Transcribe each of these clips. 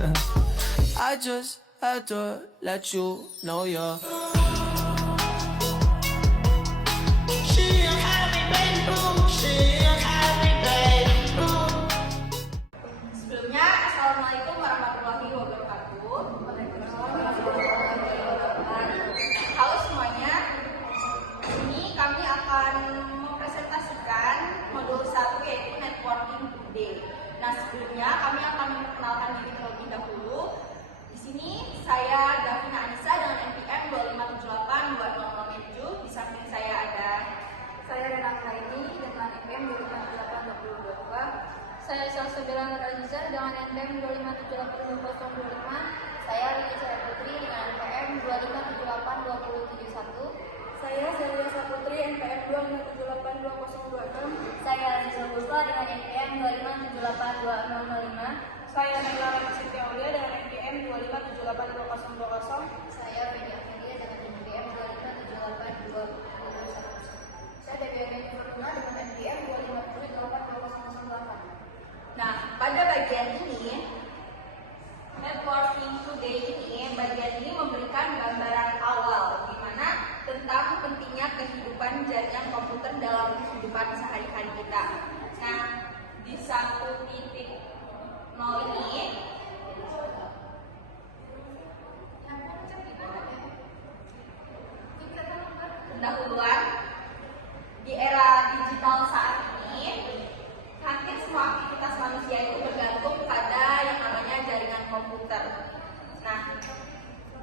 I just had to let you know you're Sebelumnya, Assalamualaikum warahmatullahi wabarakatuh. Halo semuanya, di sini kami akan mempresentasikan modul 1 yaitu Networking Today. Nah, sebelumnya kami akan memperkenalkan diri terlebih dahulu. Di sini saya Davina Anissa dengan NPM 2578207. Di samping saya ada Renata ini dengan NPM 25822. Saya Salsabila Nur Aziza dengan NPM 2578025. Saya Riki Saya Putri dengan NPM 2578271. Saya Zelya Saputri NPM 2578206. Saya Aziza Busla dengan NPM 2578205. Saya Nila Ramadhani Aulia dengan NPM 2578220. Saya Media Media dengan NPM 2578221. Saya Dewi Fortuna dengan NPM 2578208. Nah, pada bagian ini, Networking Today ini, bagian ini memberikan gambaran awal di mana tentang pentingnya kehidupan jaringan komputer dalam kehidupan sehari-hari kita. Nah, di 1.0 ini, pendahuluan di era digital saat ini, hampir semua aktivitas manusia itu bergantung pada yang namanya jaringan komputer. Nah,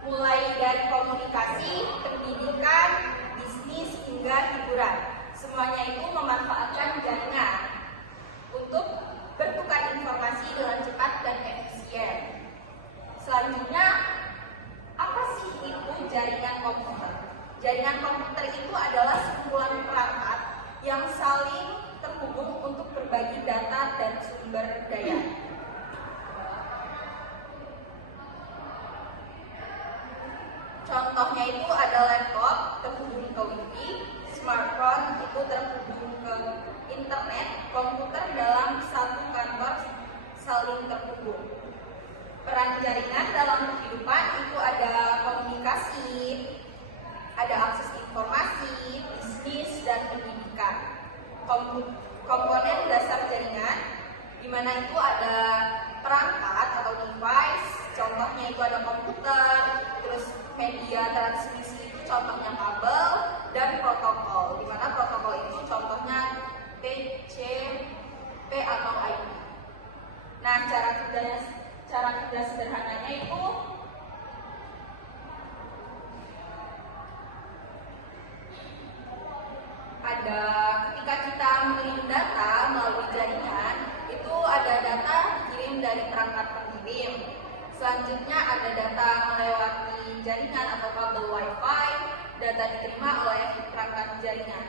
mulai dari komunikasi, pendidikan, bisnis, hingga hiburan. Semuanya itu memanfaatkan jaringan untuk bertukar informasi dengan cepat dan efisien. Selanjutnya, apa sih itu jaringan komputer? Jaringan komputer itu adalah sekumpulan perangkat yang saling terhubung untuk berbagi data dan sumber daya. Contohnya itu ada laptop terhubung ke wifi, smartphone itu terhubung ke internet, komputer dalam satu kantor saling terhubung. Peran jaringan dalam kehidupan itu ada komunikasi, ada akses informasi, bisnis, dan pendidikan. Komponen dasar jaringan, di mana itu ada perangkat atau device, contohnya itu ada komputer, terus media transmisi itu contohnya kabel, dan protokol, di mana protokol itu contohnya TCP atau IP. Nah, cara kerja sederhananya itu ada ketika kita mengirim data melalui jaringan, itu ada data dikirim dari perangkat pengirim. Selanjutnya ada data melewati jaringan atau kabel WiFi, data diterima oleh perangkat jaringan.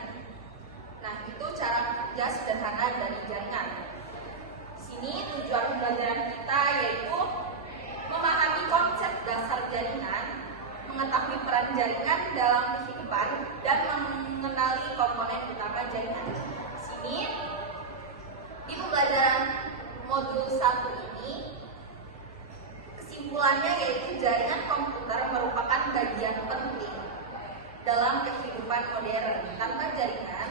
Nah, itu cara kerja sederhana dari jaringan. Sini tujuan pembelajaran kita yaitu memahami konsep dasar jaringan, mengetahui peran jaringan dalam kehidupan, dan mengenali komponen utama jaringan. Sini di pembelajaran modul 1 ini, kesimpulannya yaitu jaringan komputer merupakan bagian penting dalam kehidupan modern. Tanpa jaringan,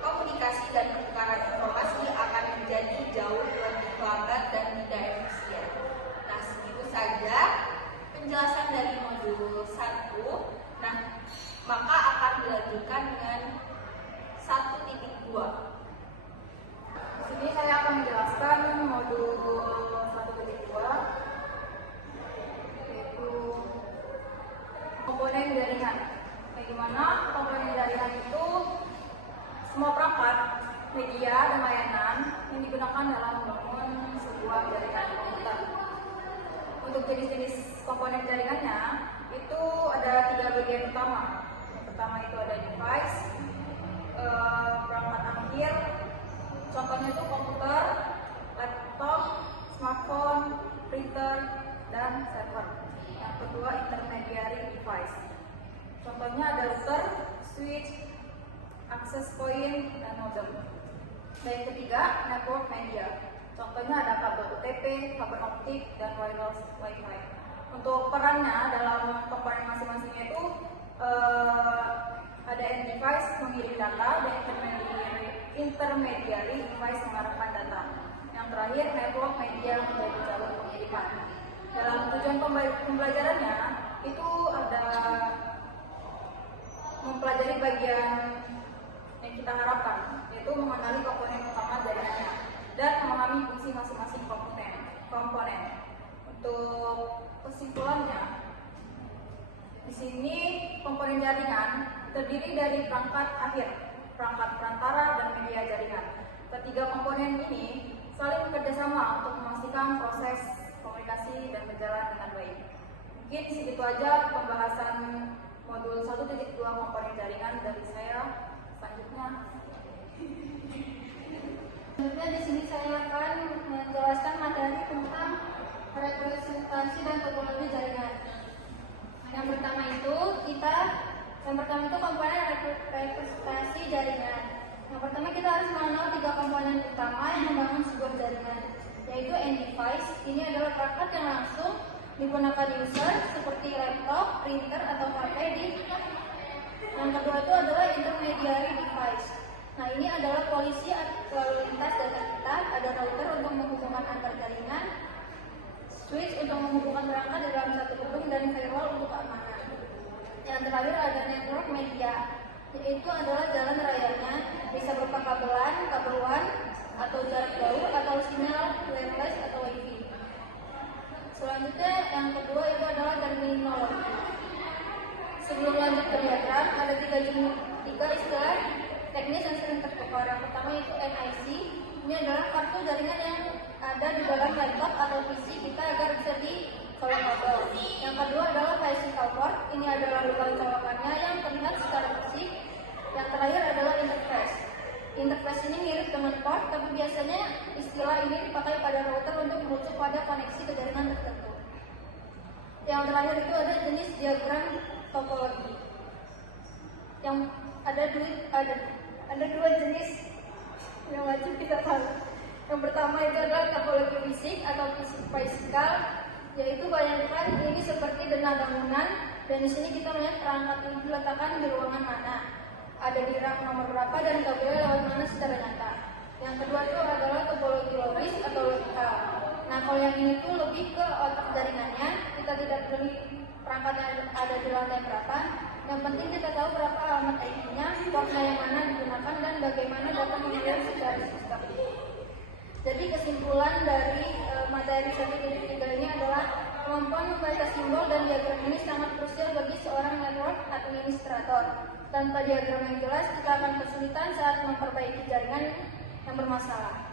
komunikasi dan pertukaran informasi akan menjadi jauh lebih lambat dan tidak efisien. Nah, segitu saja penjelasan dari modul 1. Nah, maka akan dilanjutkan dengan 1.2. Di sini saya akan menjelaskan modul 1.2, yaitu komponen jaringan. Bagaimana komponen jaringan itu semua perangkat, media, dan layanan yang digunakan dalam membangun sebuah jaringan komputer. Untuk jenis-jenis komponen jaringannya itu ada 3 bagian utama. Yang pertama itu ada device, perangkat akhir, contohnya itu komputer, laptop, smartphone, printer, dan server. Yang kedua intermediary device, contohnya ada router, switch, access point, dan modem. Dan yang ketiga network media, Contohnya ada kabel UTP, kabel optik, dan wireless Wi-Fi. Untuk perannya dalam komponen masing-masingnya itu ada end device mengirim data dan intermediary device mengarahkan data. Yang terakhir network media menjadi jalur pengiriman. Dalam tujuan pembelajarannya itu ada mempelajari bagian yang kita harapkan, yaitu mengenali komponen utama jaringannya dan memahami fungsi masing-masing komponen. Untuk kesimpulannya, di sini komponen jaringan terdiri dari perangkat akhir, perangkat perantara, dan media jaringan. Ketiga komponen ini saling bekerjasama untuk memastikan proses komunikasi dan berjalan dengan baik. Mungkin segitu aja pembahasan modul 1.2 komponen jaringan dari saya. Selanjutnya di sini saya akan menjelaskan materi tentang representasi dan topologi jaringan. Yang pertama itu komponen representasi jaringan. Yang pertama kita harus mengenal 3 komponen utama yang membangun sebuah jaringan, yaitu end device. Ini adalah perangkat yang langsung digunakan user seperti laptop, printer, atau HP. Yang kedua itu adalah intermediary device. Nah, ini adalah polisi lalu lintas data kita. Ada router untuk menghubungkan antar jaringan, switch untuk menghubungkan perangkat di dalam satu gedung, dan firewall untuk keamanan. Yang terakhir ada network media, yaitu adalah jalan rayanya, bisa berupa kabelan, kabel WAN, atau jarak jauh, atau sinyal wireless atau WiFi. Selanjutnya yang kedua itu adalah terminologi. Sebelum lanjut ke diagram, ada tiga istilah teknis yang sering tertukar. Yang pertama yaitu NIC. Ini adalah kartu jaringan yang ada di dalam laptop atau PC kita agar bisa dicolok kabel. Yang kedua adalah physical port. Ini adalah lubang colokannya yang terlihat secara fisik. Yang terakhir adalah interface. Interface ini mirip dengan port, tapi biasanya istilah ini dipakai pada router untuk merujuk pada koneksi ke jaringan tertentu. Yang terakhir itu ada jenis diagram topologi. Yang ada dua jenis yang wajib kita tahu. Yang pertama itu adalah topologi fisik atau fisikal, yaitu bayangkan ini seperti denah bangunan, dan di sini kita melihat perangkat ini diletakkan di ruangan mana, ada di rak nomor berapa, dan kabelnya lewat mana secara nyata. Yang kedua itu adalah topologi logis atau logikal. Nah, kalau yang ini tuh lebih ke otak jaringannya, kita tidak peduli perangkat yang ada di lantai berapa. Yang penting kita tahu berapa alamat IP-nya, portnya yang mana digunakan, dan bagaimana data mengalir secara sistem. Jadi kesimpulan dari materi 1.3 ini adalah kemampuan membaca simbol dan diagram ini sangat krusial bagi seorang network administrator. Tanpa diagram yang jelas, kita akan kesulitan saat memperbaiki jaringan yang bermasalah.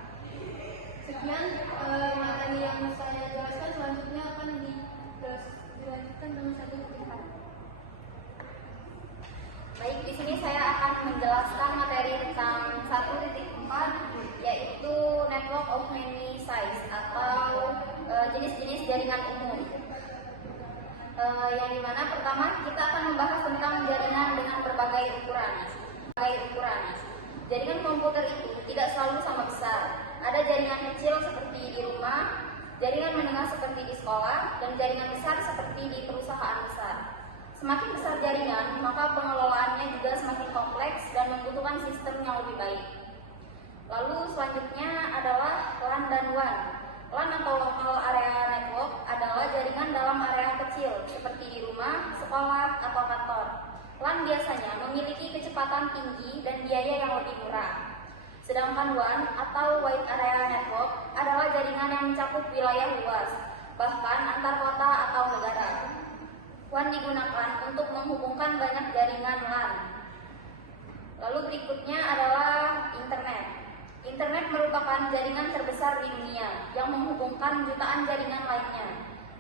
Sekian materi yang saya jelaskan. Selanjutnya akan dilanjutkan dengan 1.4. Baik, di sini saya akan menjelaskan materi tentang 1.4, yaitu network of many size atau jenis-jenis jaringan umum. Yang dimana pertama kita akan membahas tentang jaringan dengan berbagai ukuran. Jaringan komputer itu tidak selalu sama besar. Ada jaringan kecil seperti di rumah, jaringan menengah seperti di sekolah, dan jaringan besar seperti di perusahaan besar. Semakin besar jaringan, maka pengelolaannya juga semakin kompleks dan membutuhkan sistem yang lebih baik. Lalu selanjutnya adalah LAN dan WAN. LAN atau Local Area Network adalah jaringan dalam area kecil seperti di rumah, sekolah, atau kantor. LAN biasanya memiliki kecepatan tinggi dan biaya yang lebih murah. Sedangkan WAN atau Wide Area Network adalah jaringan yang mencakup wilayah luas, bahkan antar kota atau negara. WAN digunakan untuk menghubungkan banyak jaringan LAN. Lalu berikutnya adalah internet. Internet merupakan jaringan terbesar di dunia yang menghubungkan jutaan jaringan lainnya.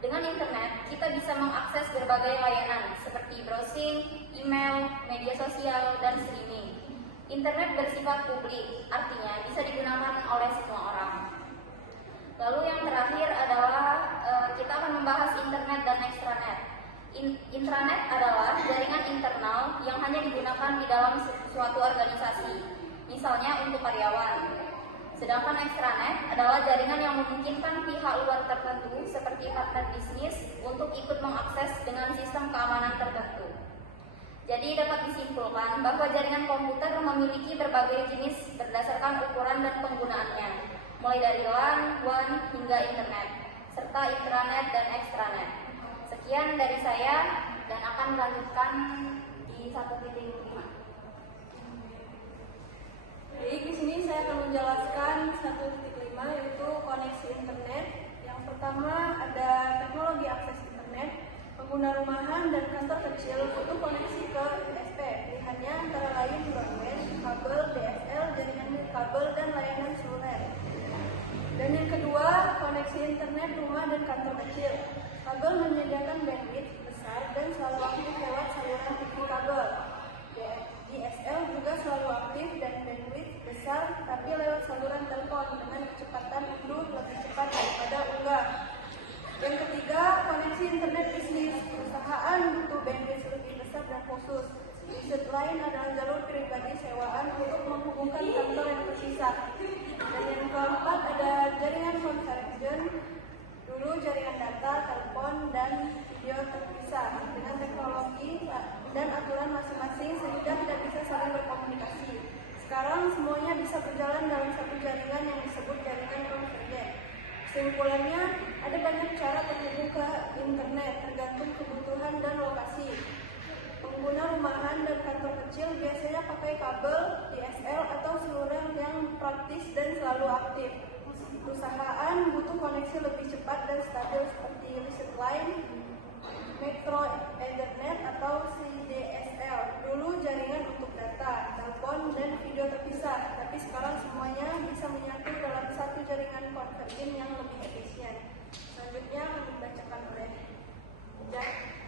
Dengan internet, kita bisa mengakses berbagai layanan seperti browsing, email, media sosial, dan streaming. Internet bersifat publik, artinya bisa digunakan oleh semua orang. Lalu yang terakhir adalah kita akan membahas internet dan extranet. Intranet adalah jaringan internal yang hanya digunakan di dalam suatu organisasi, misalnya untuk karyawan. Sedangkan extranet adalah jaringan yang memungkinkan pihak luar tertentu seperti partner bisnis untuk ikut mengakses dengan sistem keamanan tertentu. Jadi dapat disimpulkan bahwa jaringan komputer memiliki berbagai jenis berdasarkan ukuran dan penggunaannya, mulai dari LAN, WAN, hingga internet, serta intranet dan extranet. Sekian dari saya dan akan melanjutkan di 1.5. Baik, di sini saya akan menjelaskan 1.5 yaitu koneksi internet. Yang pertama ada teknologi akses internet. Pengguna rumahan dan kantor kecil butuh koneksi ke ISP. Pilihannya antara lain broadband, kabel, DSL, jaringan kabel, dan layanan seluler. Dan yang kedua, koneksi internet rumah dan kantor kecil. Kabel menyediakan bandwidth besar dan selalu aktif lewat saluran TV kabel. DSL juga selalu aktif dan bandwidth besar, tapi lewat saluran telepon dengan kecepatan unduh lebih cepat daripada unggah. Yang ketiga, koneksi internet bisnis. Perusahaan butuh bandwidth lebih besar dan khusus. Bisnis lain adalah jalur pribadi sewaan untuk menghubungkan kantor yang terpisah. Dan yang keempat ada jaringan convergent. Dulu jaringan data, telepon, dan video terpisah dengan teknologi dan aturan masing-masing sehingga tidak bisa saling berkomunikasi. Sekarang semuanya bisa berjalan dalam satu jaringan yang disebut jaringan convergent. Kesimpulannya, ada banyak cara terhubung ke internet tergantung kebutuhan dan lokasi. Pengguna rumahan dan kantor kecil biasanya pakai kabel, DSL, atau seluler yang praktis dan selalu aktif. Perusahaan butuh koneksi lebih cepat dan stabil seperti Lucid Line, Metro Ethernet, atau CDSL. Dulu jaringan untuk data, telepon, dan video terpisah, tapi sekarang semuanya bisa menyatu dalam satu jaringan convergent yang lebih efisien. Selanjutnya akan dibacakan oleh Jack.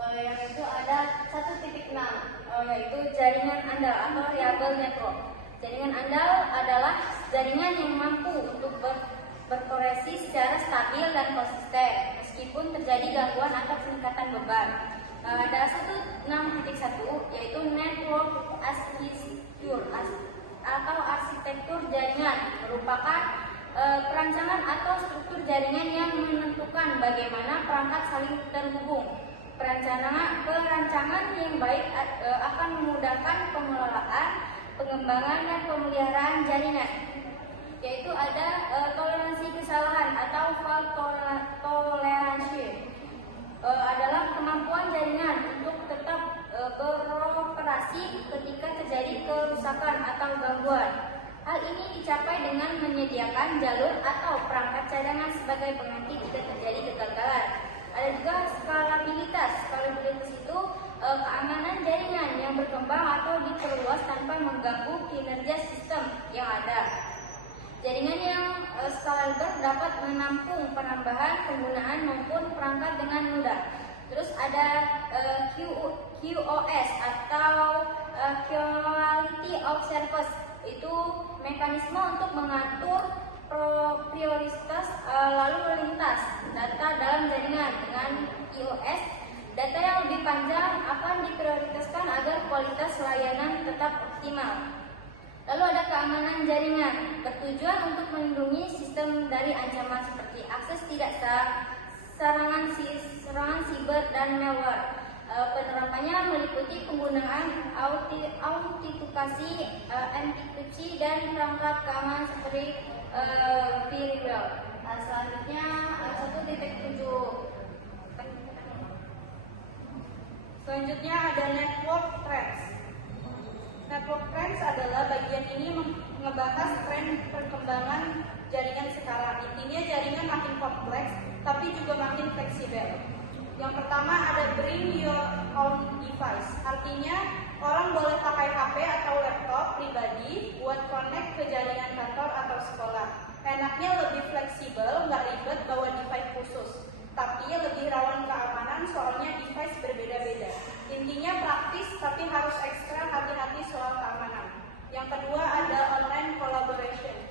Yang itu ada 1.6, yaitu jaringan andal atau reliable network. Jaringan andal adalah jaringan yang mampu untuk berkoreksi secara stabil dan konsisten meskipun terjadi gangguan atau peningkatan beban. Ada 1.6.1 yaitu network architecture atau arsitektur jaringan, merupakan perancangan atau struktur jaringan yang menentukan bagaimana perangkat saling terhubung. Perancangan yang baik akan memudahkan pengelolaan, pengembangan, dan pemeliharaan jaringan. Yaitu ada toleransi kesalahan atau fault toleransi. Adalah kemampuan jaringan untuk tetap beroperasi ketika terjadi kerusakan atau gangguan. Hal ini dicapai dengan menyediakan jalur atau perangkat cadangan sebagai pengganti jika terjadi kegagalan. Ada juga skalabilitas. Skalabilitas itu keamanan jaringan yang berkembang atau diperluas tanpa mengganggu kinerja sistem yang ada. Jaringan yang skalable dapat menampung penambahan penggunaan maupun perangkat dengan mudah. Terus ada QoS atau Quality of Service. Itu mekanisme untuk mengatur prioritas lalu lintas data dalam jaringan. Dengan QoS, data yang lebih panjang akan diprioritaskan agar kualitas layanan tetap optimal. Lalu ada keamanan jaringan, bertujuan untuk melindungi sistem dari ancaman seperti akses tidak sah, serangan siber, dan malware. Penerapannya meliputi penggunaan autentikasi, enkripsi, dan perangkat keamanan seperti firewall. Selanjutnya 1.7. Selanjutnya ada network trends. Network trends adalah bagian ini ngebahas tren perkembangan jaringan sekarang. Intinya jaringan makin kompleks, tapi juga makin fleksibel. Yang pertama ada bring your own device. Artinya orang boleh pakai HP atau laptop pribadi buat connect ke jaringan kantor atau sekolah. Enaknya lebih fleksibel, nggak ribet bawa device khusus. Tapi lebih rawan keamanan soalnya device berbeda-beda. Intinya praktis tapi harus ekstra hati-hati soal keamanan. Yang kedua ada online collaboration.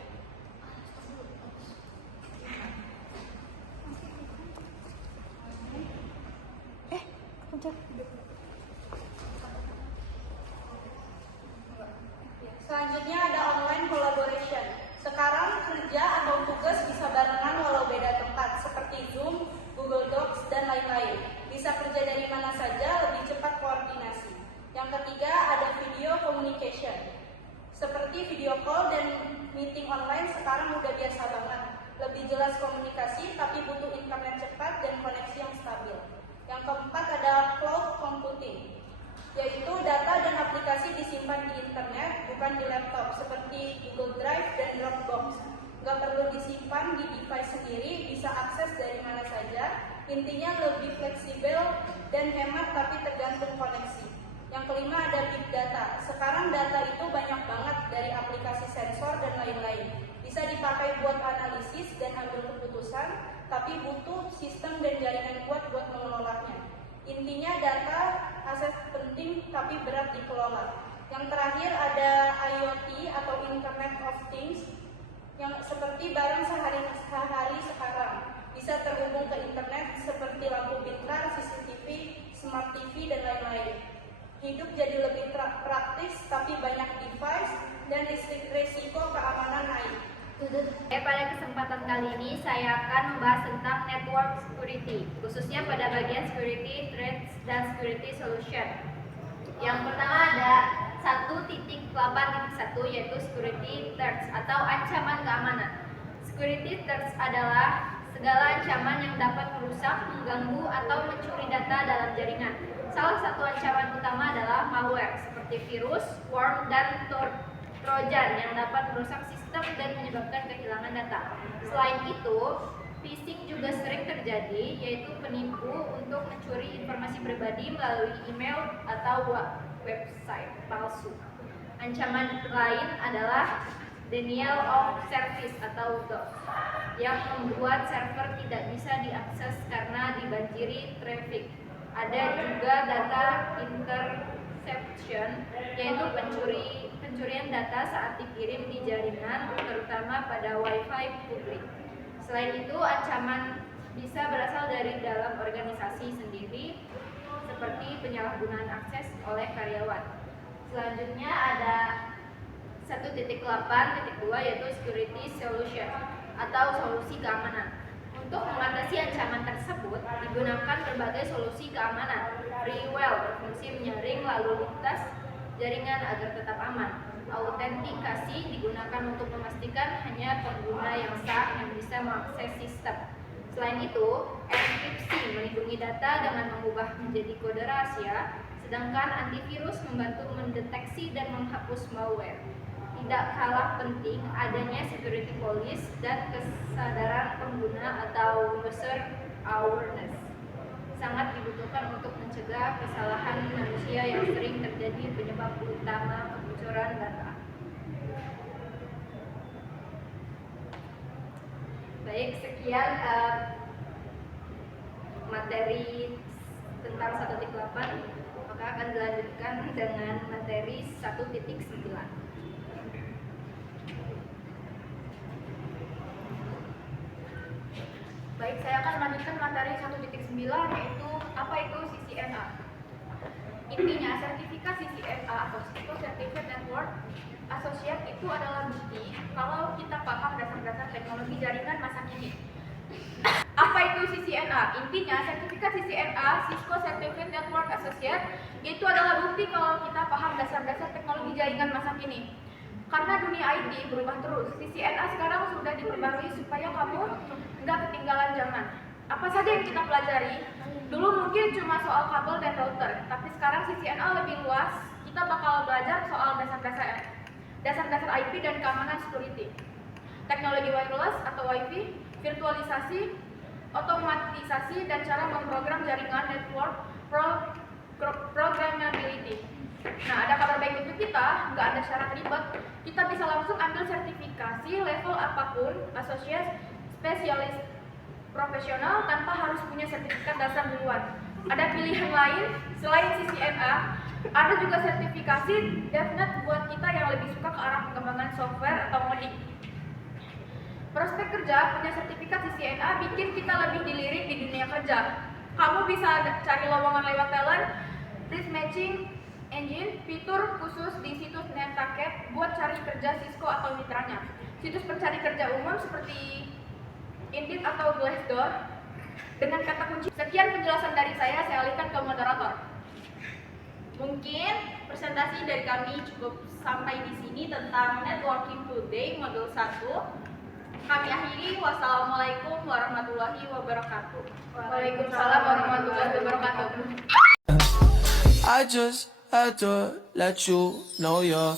Selanjutnya ada online collaboration. laptop seperti Google Drive dan Dropbox. Nggak perlu disimpan di device sendiri, bisa akses dari mana saja. Intinya lebih fleksibel dan hemat tapi tergantung koneksi. Yang kelima ada big data. Sekarang data itu banyak banget dari aplikasi sensor dan lain-lain. Bisa dipakai buat analisis dan ambil keputusan, tapi butuh sistem dan jaringan kuat buat mengelolanya. Intinya data aset penting tapi berat dikelola. Yang terakhir ada IoT atau Internet of Things yang seperti barang sehari-hari sekarang. Bisa terhubung ke internet seperti lampu pintar, CCTV, Smart TV, dan lain-lain. Hidup jadi lebih praktis tapi banyak device dan risiko keamanan naik. Pada kesempatan kali ini saya akan membahas tentang network security, khususnya pada bagian security threats dan security solution. Yang pertama ada 1.8.1 yaitu security threats atau ancaman keamanan. Security threats adalah segala ancaman yang dapat merusak, mengganggu, atau mencuri data dalam jaringan. Salah satu ancaman utama adalah malware seperti virus, worm, dan trojan yang dapat merusak sistem dan menyebabkan kehilangan data. Selain itu, phishing juga sering terjadi, yaitu penipu untuk mencuri informasi pribadi melalui email atau website palsu. Ancaman lain adalah denial of service atau DOS yang membuat server tidak bisa diakses karena dibanjiri traffic. Ada juga data interception, yaitu pencurian data saat dikirim di jaringan, terutama pada Wi-Fi publik. Selain itu, ancaman bisa berasal dari dalam organisasi sendiri, seperti penyalahgunaan akses oleh karyawan. Selanjutnya ada 1.8.2 yaitu security solution atau solusi keamanan. Untuk mengatasi ancaman tersebut digunakan berbagai solusi keamanan. Freewell berfungsi menyaring lalu lintas jaringan agar tetap aman. Autentikasi digunakan untuk memastikan hanya pengguna yang sah yang bisa mengakses sistem. Selain itu, enkripsi melindungi data dengan mengubah menjadi kode rahasia, sedangkan antivirus membantu mendeteksi dan menghapus malware. Tidak kalah penting adanya security police dan kesadaran pengguna atau user awareness sangat dibutuhkan untuk mencegah kesalahan manusia yang sering terjadi penyebab utama kebocoran data. Baik, sekian materi tentang 1.8, maka akan dilanjutkan dengan materi 1.9. Baik, saya akan melanjutkan materi 1.9 yaitu apa itu CCNA. Intinya, sertifikat CCNA atau Cisco Certified Network Associate itu adalah bukti kalau kita paham dasar-dasar teknologi jaringan masa kini. Apa itu CCNA? Intinya, sertifikat CCNA, Cisco Certified Network Associate, itu adalah bukti kalau kita paham dasar-dasar teknologi jaringan masa kini. Karena dunia IT berubah terus, CCNA sekarang sudah diperbarui supaya kamu nggak ketinggalan zaman. Apa saja yang kita pelajari? Dulu mungkin cuma soal kabel dan router, tapi sekarang CCNA lebih luas. Kita bakal belajar soal dasar-dasar IP dan keamanan security, teknologi wireless atau Wi-Fi, virtualisasi, otomatisasi, dan cara memprogram jaringan network programmability. Nah, ada kabar baik untuk kita, nggak ada syarat ribet. Kita bisa langsung ambil sertifikasi level apapun, associate, spesialis, profesional, tanpa harus punya sertifikat dasar duluan. Ada pilihan lain selain CCNA, ada juga sertifikasi DevNet buat kita yang lebih suka ke arah pengembangan software atau ngoding. Prospek kerja punya sertifikat CCNA bikin kita lebih dilirik di dunia kerja. Kamu bisa cari lowongan lewat talent, risk matching, engine, fitur khusus di situs Nantucket buat cari kerja Cisco atau mitranya. Situs pencari kerja umum seperti Indeed atau Glassdoor. Dengan kata kunci, sekian penjelasan dari saya alihkan ke moderator. Mungkin presentasi dari kami cukup sampai di sini tentang Networking Today modul 1. Kami akhiri. Wassalamualaikum warahmatullahi wabarakatuh. Waalaikumsalam warahmatullahi wabarakatuh. I just had to let you know you're